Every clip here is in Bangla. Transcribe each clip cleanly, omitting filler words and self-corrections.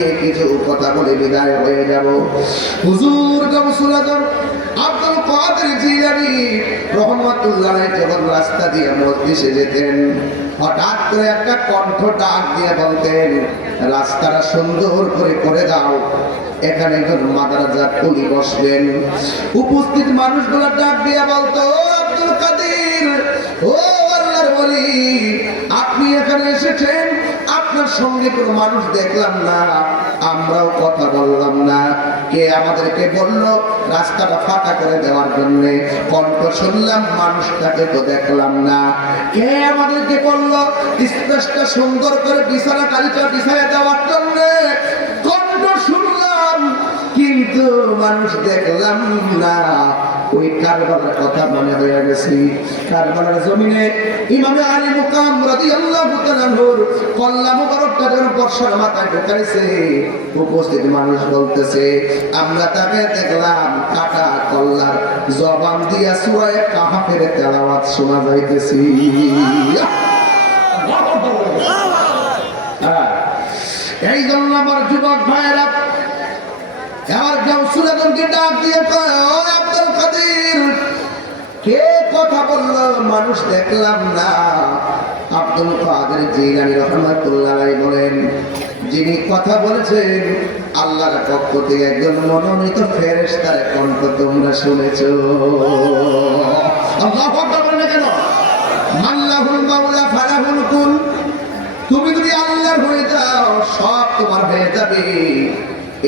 কিছু কথা বলে বিদায় হয়ে যাব। হুজুর গাউসুল আজম আব্দুল কাদের জিলানী রাহমাতুল্লাহ আলাইহি যখন রাস্তা দিয়ে মজলিসে যেতেন, হঠাৎ করে একটা কণ্ঠ ডাক দিয়ে বলতেন, রাস্তাটা সুন্দর করে দাও, এখানে একজন মাদ্রাসা কুলি বসবেন। উপস্থিত মানুষগুলো ডাক দিয়ে বলতো, আব্দুল কাদের, ও আল্লাহর ওলি, আপনি এখানে এসেছেন, আপনার সঙ্গে কোনো মানুষ দেখলাম না, আমরাও কথা বললাম না, কে আমাদেরকে বলল রাস্তাটা ফাঁকা করে দেওয়ার জন্য? কণ্ঠ শুনলাম, মানুষটাকে তো দেখলাম না। কে আমাদেরকে বলল স্পেসটা সুন্দর করে বিছানা কালিটা বিছায় দেওয়ার জন্য? কণ্ঠ শুনলাম, কিন্তু মানুষ দেখলাম না। ওই কারবালার কথা মনে হয়ে গেছে। কারবালার জমিনে ইমামে আলী মুকাম রাদিয়াল্লাহু তাআলা নূর কল্লা মুবারকটা যখন বর্ষার মাথায় ঢুকাইছে, উপস্থিত মানুষ বলতেছে, আমরা তাকে দেখলাম কাটা কল্লার জবান দিয়া সূরা কাহফের তেলাওয়াত শোনা যাইতেছে। এই জন্য আমার যুবক ভাইরা, এবার গাউসুল আজমকে ডাক দিয়ে কয়, ও আব্দুল কাদের, কে কথা বলল মানুষ দেখলাম না? আব্দুল কাদের জিলানী রাহমাতুল্লাহ আলাইহি বলেন, যিনি কথা বলেছেন আল্লাহর পক্ষ থেকে একজন মনোনীত ফেরেশতার কণ্ঠ তোমরা শুনেছো। আল্লাহু আকবার বলেন কেন? মাল্লাহুল মাওলা ফালাহুল কুল, তুমি যদি আল্লাহর হয়ে যাও সব তোমার হয়ে যাবে।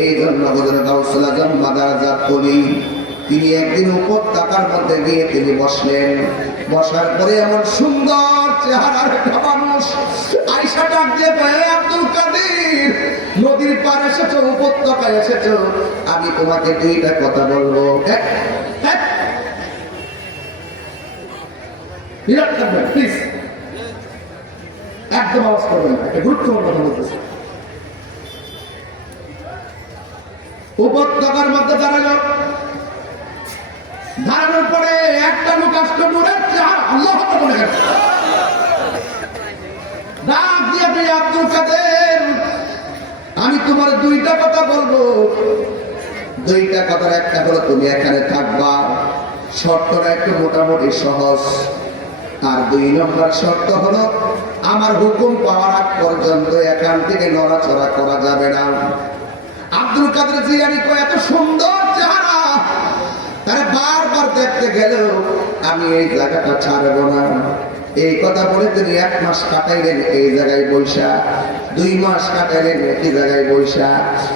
এই জন্য গাউসুল আজম মাদ্রাসা কুলি তিনি একদিন উপত্যকার মধ্যে গিয়ে তিনি বসলেন। বসার পরে এমন সুন্দর চেহারার একটা মানুষ আয়েশা ডাক দিয়ে বলে, আব্দুল কাদের, নদীর পার এসেছো, উপত্যকায় এসেছো, আমি তোমাকে দুইটা কথা বলবো। প্লিজ একদম আওয়াজ করবেন না, একটা গুরুত্বপূর্ণ কথা বলতেছি। উপত্যকার মধ্যে দাঁড়ালো, দাঁড়ানোর পরে একটা লোক আসলো, নূরের চেহারা, আল্লাহু আকবার বলে গেল, ডাক দিয়ে বলে, আব্দুল কাদের, আমি তোমার দুইটা কথা বলবো। দুইটা কথার একটা হলো তুমি এখানে থাকবা, শর্তটা একটু মোটামুটি সহজ। আর দুই নম্বর শর্ত হলো আমার হুকুম পাওয়ার আগ পর্যন্ত এখান থেকে নড়াচড়া করা যাবে না। আব্দুল কাদের জিলানী কয়, এত সুন্দর চেহারা, তারা বারবার দেখতে গেল, আমি এই জায়গাটা ছাড়বো না। এই কথা বলে তিনি 1 মাস কাটাইলেন এই জায়গায় বৈশা, 2 মাস কাটাইলেন একই জায়গায় বৈশা,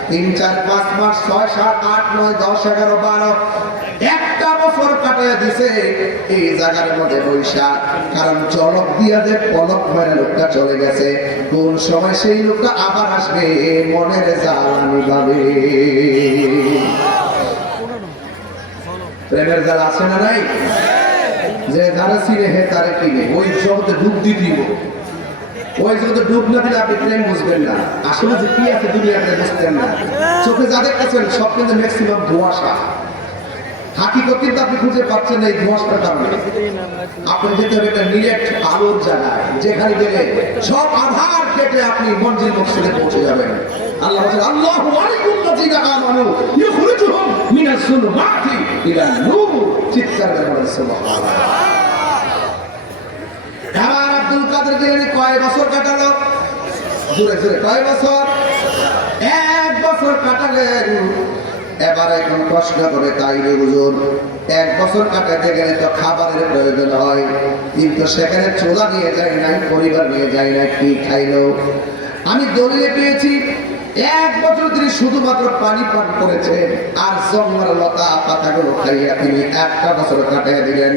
3, 4, 5 মাস, 6, 7, 8, 9, 10, 11, 12, একটা বছর কাটাইয়া দিছে এই জায়গার মধ্যে বৈশা। কারণ চলক দিয়া যে পলক মেরে লোকটা চলে গেছে, কোন সময় সেই লোকটা আবার আসবে মনের জ্বালানি পাবে। প্রেমের জ্বালা আছে না নাই? যে যারা চিনে হে তারে কিনে, ওই জগতে ডুব দিব, ওই জগতে ডুব না দিলে আপনি প্রেম বুঝবেন না। আসলে যে কি আছে দুনিয়াতে বুঝতেন না। চোখে যা দেখতেছেন সব কিন্তু ম্যাক্সিমাম ধোঁয়াশা, হাকিকত কিন্তু আপনি খুঁজে পাচ্ছেন এই ধোঁয়াশার কারণে। আপনি যেতে হবে একটা নিরেট আলোর জায়গায়, যেখানে গেলে সব আধার কেটে আপনি মঞ্জিল মকসুদে পৌঁছে যাবেন। আল্লাহ বলেন, আল্লাহু আলিকুল্লাযিনা আমানু ইখরিজুহুম মিনাজ যুলুমাতি ইলা নূর। চিৎকার করে বলেন সুবহানাল্লাহ। এবার আব্দুল কাদের জিলানী কয় বছর কাটালো? জোরে জোরে কয় বছর? 1 বছর কাটালেন। এবার এখন প্রশ্ন করে, তাই রে হুজুর, 1 বছর কাটাতে গেলে তো খাবারের প্রয়োজন হয়, কিন্তু সেখানে চুলা নিয়ে যায় নাই, পরিবার নিয়ে যায় না, কি খাইলো? আমি দলিলে পেয়েছি 1 বছর তিনি শুধুমাত্র পানি পান করেছেন, আর জঙ্গল লতা পাতাগুলো খাইয়া তিনি 1টা বছর কাটাইয়া দিলেন।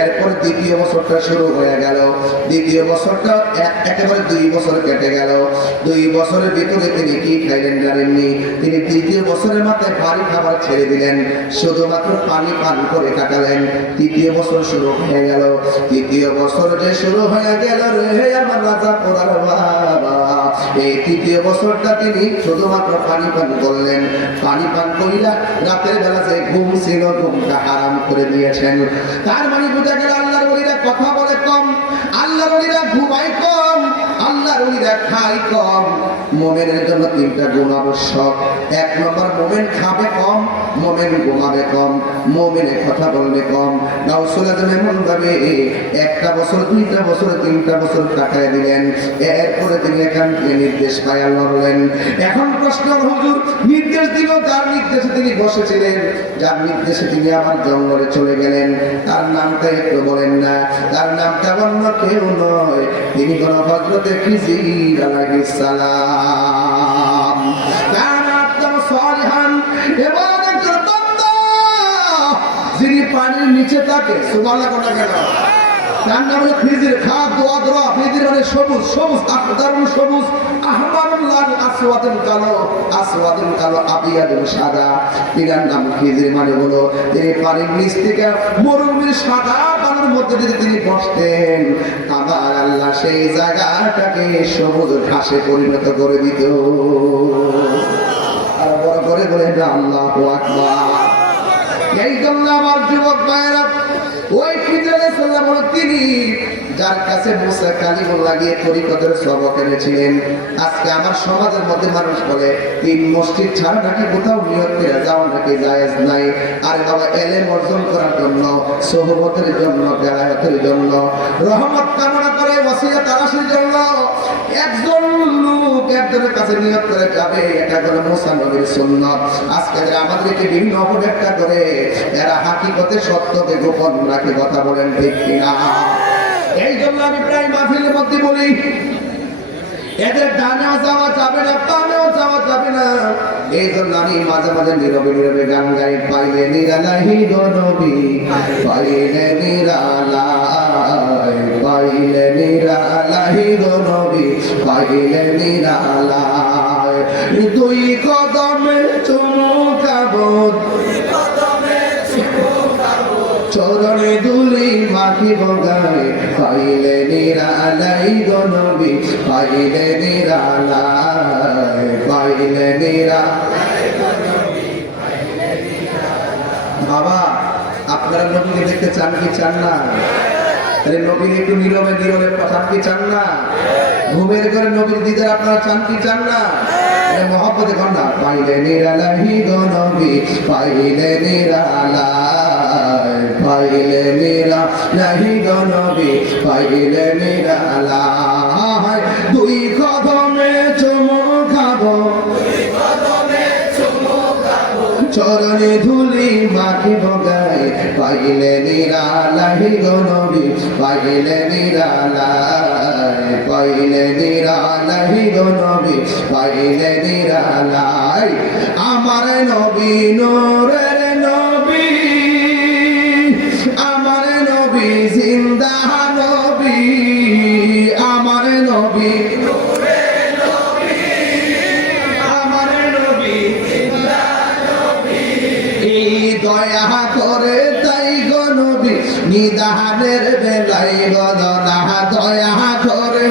এরপরে দ্বিতীয় বছরটা শুরু হয়ে গেল, দ্বিতীয় বছরটা একেবারে 2 বছর কেটে গেল। 2 বছরের ভিতরে তিনি কি খাইলেন জানেননি? তিনি তৃতীয় বছরের মাথায় ভারী খাবার ছেড়ে দিলেন, শুধুমাত্র পানি পান করে কাটালেন। তৃতীয় বছর শুরু হয়ে গেল। তৃতীয় বছর যে শুরু হয়ে গেল রে আমার রাজা পোড়ার বাবা, এই তৃতীয় বছরটা তিনি শুধুমাত্র পানি পান করলেন। পানি পান করিলা রাতের বেলা যে ঘুম ছিল, ঘুমটা আরাম করে দিয়েছেন। তার মানে বোঝা গেল আল্লাহর ওলিরা কথা বলে কম, আল্লাহর ওলিরা ঘুমায় কম, আল্লাহর ওলিরা খায় কম, মুমিনের জন্য তিনটা গুণ আবশ্যক। এক নম্বর, মুমিন খাবে কম, মুমিন ঘুমাবে কম, মুমিনের কথা বলবে কম। গাউসুল আজম এমন ভাবে একটা বছর, দুইটা বছর, তিনটা বছর কাটায় দিলেন। এরপরে তিনি এখান থেকে নির্দেশ পায় আল্লাহ বলেন। এখন প্রশ্ন, হুজুর নির্দেশ দিল, যার নির্দেশে তিনি বসেছিলেন, যার নির্দেশে তিনি আবার জঙ্গলে চলে গেলেন, তার নামটা একটু বলেন না? তার নামটা অন্য কেউ নয়, তিনি হলো হযরতে খিজির আলাইহিস সালাম। কানা আবদান সালিহান, এমন একজন বান্দা যিনি পানির নিচে থাকে। সুবহানাল্লাহ কোনা কেন? তার নাম হলো খিজির। খা দোয়া দোয়া, খিজির মানে সবুজ, সবুজ আখদারুন সবুজ, আহমারুল লাল আসওয়াদুন কালো, আসওয়াদুন কালো, আবিয়াদুন সাদা। তিনার নাম খিজির, মানে হলো তিনি পানির নিচ থেকে মরুভূমির সাদা পানির মধ্যে যদি তিনি বসতেন, আবার আল্লাহ সেই জায়গাটাকে সবুজ ঘাসে পরিণত করে দিত। আর বড় করে বলে আল্লাহু আকবার। এই জন্য আমার যুবক ভাইয়েরা, ওই খিজির আলাইহিস সালাম হলো তিনি যার কাছে মুসা কালিমুল্লাহ গিয়ে তরিকতের সবক এনেছিলেন। আজকে আমার সমাজের মধ্যে মানুষ বলে তিন মসজিদ ছাড়া নাকি কোথাও নিয়ত করে যাওয়া নাকি জায়েজ নাই। আর বাবা, ইলম অর্জন করার জন্য, সোহবতের জন্য, বেলায়েতের জন্য, রহমত কামনা করে, ওসিলা তালাশের জন্য একজন লোক একজনের কাছে নিয়ত করে যাবে, এটা হলো মুসা নবীর সুন্নাত। আজকে যারা আমাদেরকে বিভিন্ন অপব্যাখ্যা করে, এরা হাকিকতে সত্যকে গোপন রাখে। কথা বলেন ঠিক কিনা? এই জন্য আমি প্রায় মাহফিলের মধ্যে বলি, এদের ডানেও যাওয়া যাবে না, বামেও যাওয়া যাবে না। এই জন্য আমি মাঝে মাঝে নীরবে নীরবে গান গাই। পাইলে নিরালাই গো নবী, পাইলে নিরালাই, পাইলে নিরালাই গো নবী, পাইলে নিরালাই। দুই কদমে চুমুকাবো, চরণে দুলি মাখিব গায়ে, পাইলে নিরালাই গো নবী, পাইলে নিরালাই, পাইলে নিরালাই। বাবা, আপনারা নবীকে দেখতে চান কি চান না? আরে নবীর একটু নীরবে নীরবে পাঠান কি চান না? ঘুমের ঘরে নবীর দিদার আপনারা চান কি চান না? মহব্বতে কন্যা, পাইলে নিরালাই গো নবী, পাইলে নিরালাই, পাইলে নিরালাই গো নবী, পাইলে নিরালাই। দুই কদমে চুমু খাবো, চরণে ধুলি মাখিব গায়ে, পাইলে নিরালাই গো নবী, পাইলে নিরালাই, পাইলে নিরালাই গো নবী, পাইলে নিরালাই। আমার নবী নূরের নবী, আমার নবী জিন্দা নবী, আমার নবী নূরের নবী, আমার নবী জিন্দা নবী। এই দয়া করে তাই গো নবী, নিদানের বেলায় গদনা, দয়া করে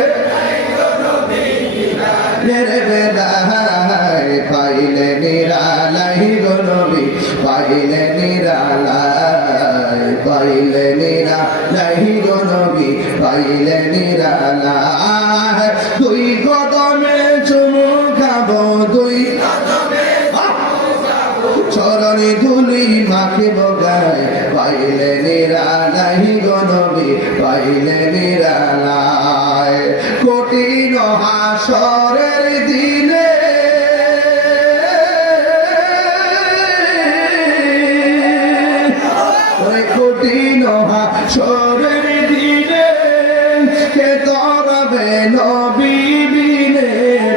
পাইলে নিরালাই গো নবী, পাইলে নিরালাই, পাইলে নিরালাই গো নবী, পাইলে নিরালাই। দুই কদমে চুমু খাবো, দুই চরণে ধুলি মাখিব গায়ে, পাইলে নিরালাই গো নবী, পাইলে নিরালাই। কঠিন হাসরের দিনে কঠিন হাসরের দিনে কে তরবে নবী বিনে,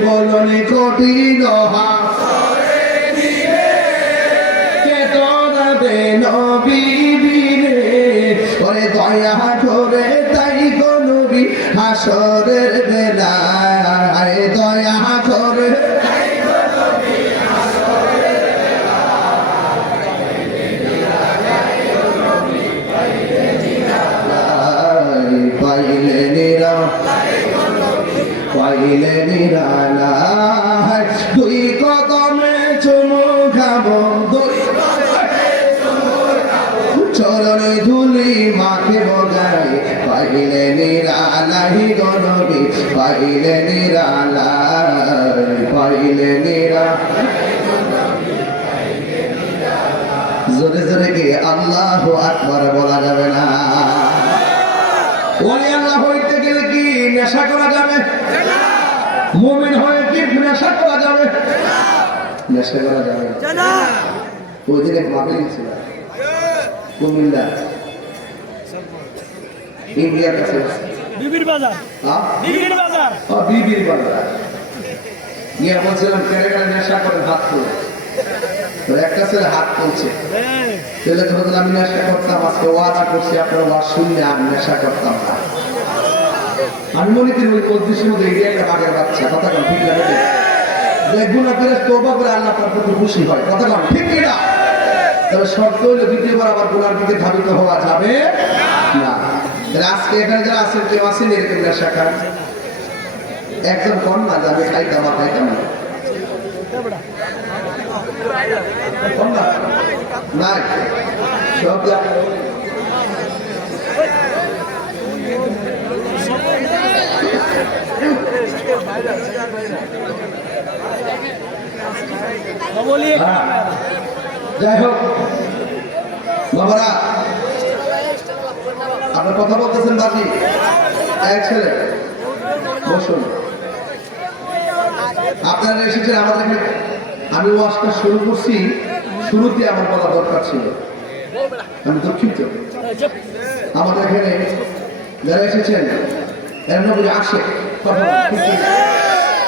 বলুন কঠিন হাসরের দিনে কে তরবে নবী বিনে। ওরে দয়া করে তাই গো নবী, হাসরের বেলায় দয়া করে তাই গো নবী, হাসরের পাইলে নিরালাই, পাইলে নিরালাই। দুই কদমে চুমু খাবো, চরণে ধুলি মাখিব গায়ে, পাইলে নিরালাই গো নবী পাইলে নিরালাই পাইলে নিরালাই জোরে জোরে কি আল্লাহু আকবার বলা যাবে না? ওলি আল্লাহ হইতে গেলে কি নেশা করা যাবে? মুমিন হয়ে কি নেশা করা যাবে? নেশা করা যাবে না। ওই দিন এক মাহফিল ছিল কুমিল্লা ইন্ডিয়ার কাছে বিবির বাজার বিবির বাজার বিবির বাজার গিয়ে বলছিলাম কেন নেশা করে হাত তুলে তো একটা ছেলে হাত তুলছে ছেলেকে বললাম আমি নেশা করতাম আজকে ওয়াদা করছি আপনার ওয়াজ শুনলে আমি নেশা করতাম না। আমি মনে করি ওই পদ্ধতির মধ্যে এই একটা বাঘের বাচ্চা কথা কম ঠিক লাগে যে গুণা করে তওবা করে আল্লাহ তার প্রতি খুশি হয় কথা কম ঠিক না? তবে শর্ত হলো দ্বিতীয়বার আবার গুনার দিকে ধাবিত হওয়া যাবে না। আজকে এখানে যারা আছেন কেউ আছেন এরকম নেশা খান একজন কন না যে আমি খাইতাম আর খাইতাম না নাই সব যাই হোক বাবারা আপনার কথা বলতেছেন বাকি এক ছেলে বসুন আপনারা এসেছেন আমাদের আমি ওয়াজটা শুরু করছি শুরুতে আমার বলা দরকার ছিল আমি দুঃখিত আমাদের এখানে যারা এসেছেন এর নবী আসে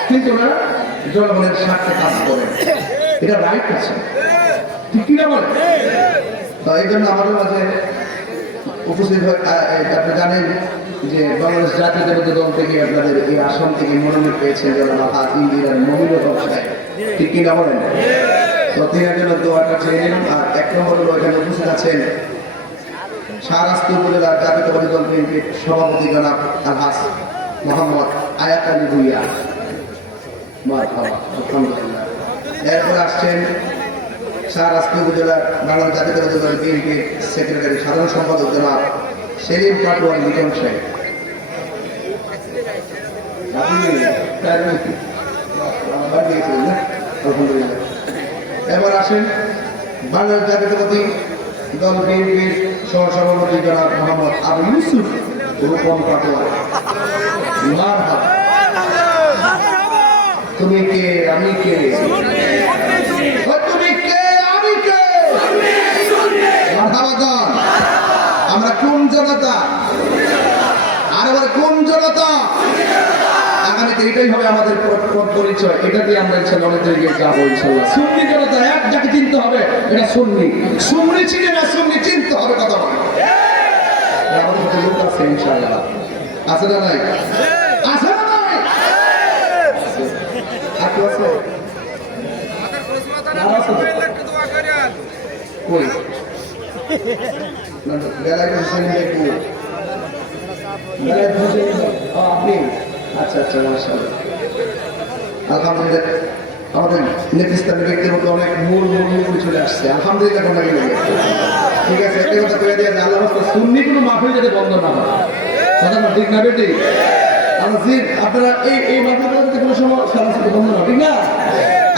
কিন্তু না জনগণের স্বার্থে কাজ করে এটা রাইট আছে ঠিক কিনা বলে তো এই জন্য আমাদের মাঝে উপস্থিত হয়ে আপনি জানেন যে বাংলাদেশ জাতীয়তাবাদী দল থেকে আপনাদের এই আসন থেকে মনোনীত পেয়েছেন জনাব ইন্দিরার মমিনুর সাহেব ঠিক কিনা বলেন তো তিনি জন্য দোয়াটা চেয়ে আর এক নম্বর হলো এখানে উপস্থিত আছেন শাহরাস্তি উপজেলার জাতীয়তাবাদী দল বিএনপির সভাপতি জনাব আলহাস মোহাম্মদ আয়াত আলী ভুইয়া আলহামদুলিল্লাহ। এরপরে আসছেন শাহরাস্তি উপজেলার বাংলাদেশ জাতীয়তাবাদী দল বিএনপির সেক্রেটারি সাধারণ সম্পাদক জনাব সেলিম পাটোয়ারি লিটন সাহেব। এবার আসেন বাংলাদেশ জাতীয়তাবাদী দল বিএনপির সহসভাপতি জনাব মোহাম্মদ আবু ইউসুফ রূপম পাটোয়ারি। তুমি কে আমি কে তুমি কে আমি কে আমরা কোন জনতা আর আবার কোন জনতা আগামীতে এটাই হবে আমাদের পরিচয় এটা দিয়ে আমরা ইনশাআল্লাহ অনেক দিকে যাবো ইনশাআল্লাহ। সুন্নি জনতা এক যাকে চিনতে হবে এটা সুন্নি সুন্নি চিনে না সুন্নি চিনতে হবে কথা বলে আমাদের মধ্যে লোক আছে ইনশাআল্লাহ আছে না নাই আছে না নাই আছে কই না বেলায় হোসেন দেখু বেলায় হোসেন আপনি আচ্ছা আচ্ছা মাশাআল্লাহ আলহামদুলিল্লাহ আমাদের নেতৃস্থানীয় ব্যক্তির মধ্যে অনেক মূল চলে আসছে আলহামদুলিল্লাহ কোন লাগে ঠিক আছে একটা কথা কয়ে দিয়ে আল্লাহ রাস্তা সুন্নি কোনো মাহফিল যাতে বন্ধ না হয় কথা না ঠিক না বেটি আমরা জি আপনারা এই মাহফিলগুলোতে কোনো সময় সারাসারি বন্ধ না ঠিক না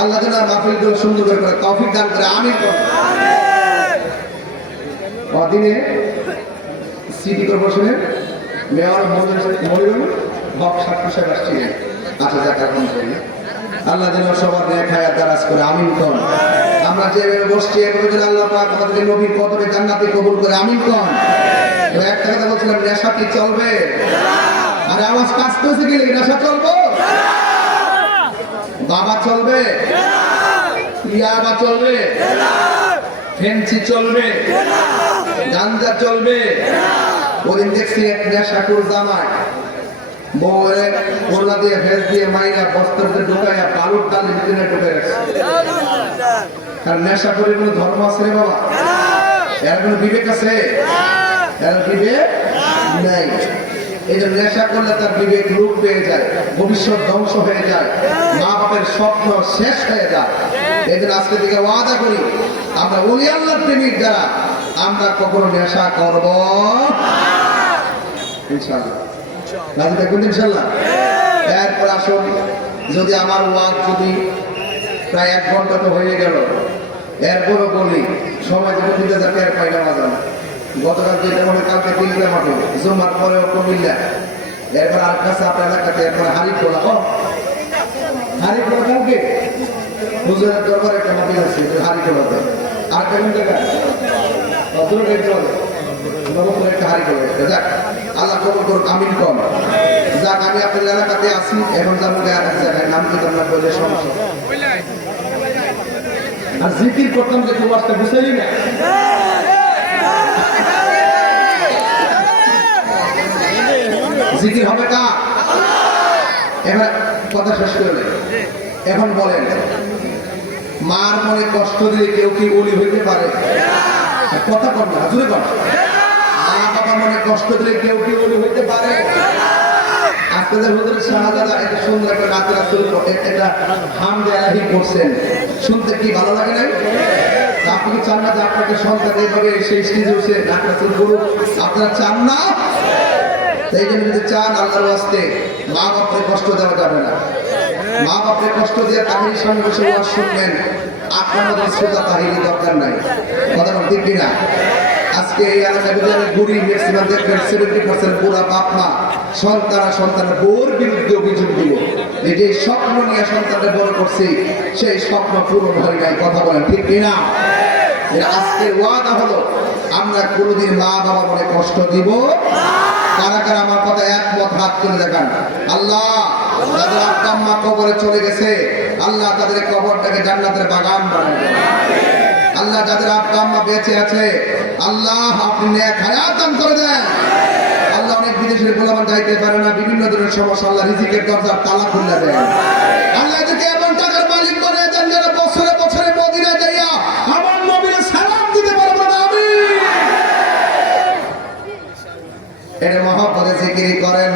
আল্লাহ যেন মাহফিলগুলো সুন্দর করে তৌফিক দান করে আমিন অধীনে সিটি কর্পোরেশনের মেয়র মনিরুল হক সাক্ষী সাহেব আসছিলেন আচ্ছা যাক এখন করি আল্লাহ যেন সবার নেক হায়াত দারাজ করে আমিন কোন আমরা যেভাবে বসছি এভাবে যেন আল্লাহ পাক আমাদেরকে নবীর কদমে জান্নাতে কবুল করে আমিন কোন একটা কথা বলছিলাম নেশা কি চলবে আরে আওয়াজ কাজ করছে গেলে নেশা চলবো বাবা চলবে ইয়াবা চলবে ফেন্সি চলবে গাঞ্জা চলবে ওদিন দেখছি এক নেশাকুর জামাই বউয়ের কোলা দিয়ে ভেজ দিয়ে মাইনা বস্ত্রতে ঢুকাইয়া বালুর ডালের ভিতরে ঢুকে রাখছে কারণ নেশা করে কোনো ধর্ম আছে রে বাবা এর কোনো বিবেক আছে এর বিবেক নাই এই জন্য নেশা করলে তার বিবেক রূপ পেয়ে যায় ভবিষ্যৎ ধ্বংস হয়ে যায় মা বাপের স্বপ্ন শেষ হয়ে যায় এই জন্য আজকে থেকে ওয়াদা করি আমরা ওলি আল্লাহর প্রেমিক যারা আমরা কখনো নেশা করব ইনশাআল্লাহ রাজি থাকবেন ইনশাআল্লাহ। এরপর আসুন, যদি আমার ওয়াজ যদি প্রায় 1 ঘন্টা তো হয়ে গেল, এরপরও বলি সময় যখন দিতে যাতে আর পাইলাম আজান। গতকাল যেটা মনে কালকে 3টা মাঠে জুমার পরেও কমিল্লা, এরপর আর কাছে আপনার এলাকাতে এরপর হারি খোলা কালকে হুজুরের দরবারে একটা মাটি আছে হারি খোলাতে, আর কেমন জায়গা একটা হারি খোলা। যাক আল্লাহ কবুল করুক, আমিন কম। যাক আমি আপনার এলাকাতে আছি, এখন যাবো আর এক জায়গায়, নাম কিন্তু আপনার বলে সমস্যা। আর জিকির করতাম যে কেউ আসতে বুঝাইলি না, জিকির হবে কা। এবার কথা শেষ করলে এখন বলেন, মার মনে কষ্ট দিলে কেউ কি ওলি হইতে পারে? কথা কর না, জোরে কর। মা বাবা মনে কষ্ট দিলে কেউ কি ওলি হইতে পারে? আপনাদের হুজুর শাহজাদা একটা সুন্দর একটা নাচ রাসূল একটা হামদে আলাহি করছেন, শুনতে কি ভালো লাগে না? আপনি কি চান না যে আপনাকে সন্তান এইভাবে সেই স্টেজে উঠে নাচ রাসূল করুক? আপনারা চান না? তাই জন্য যদি চান আল্লাহর ওয়াস্তে মা বাপকে কষ্ট দেওয়া যাবে না। মা বাপকে কষ্ট দিয়ে তাহির সঙ্গে বসে ওয়াজ শুনবেন, আপনার মতো শ্রোতা তাহিরি দরকার নাই। কথা বলতে কিনা? আজকে এই এলাকায় যদি আমি ঘুরি, ম্যাক্সিমাম দেখবেন 70% পুরা বাপ মা সন্তানের বউর বিরুদ্ধে অভিযোগ দিব, এই যে স্বপ্ন নিয়ে সন্তানকে বড় করছি সেই স্বপ্ন পূরণ হয় নাই। কথা বলেন ঠিক কিনা? আজকের ওয়াদা হলো আমরা কোনোদিন মা বাবা মনে কষ্ট দিব। কারা কারা আমার কথা একমত হাত তুলে দেখান। আল্লাহ যাদের আব্বা আম্মা কবরে চলে গেছে, আল্লাহ তাদের কবরটাকে জান্নাতের বাগান বানায় দেন। আল্লাহ যাদের আব্বা আম্মা বেঁচে আছে, আল্লাহ আপনি নেক হায়াত দান করে দেন। আল্লাহ অনেক বিদেশের গোলাম যাইতে পারে না, বিভিন্ন ধরনের সমস্যা, আল্লাহ রিজিকের দরজার তালা খুলে দেন। আল্লাহ এদেরকে এমন টাকার মালিক করে দেন যারা বছরে বছরে মদিনায় যাইয়া আমার নবীর সালাম দিতে পারবো না। আমিন। এটা মহব্বতে জিকির করেন।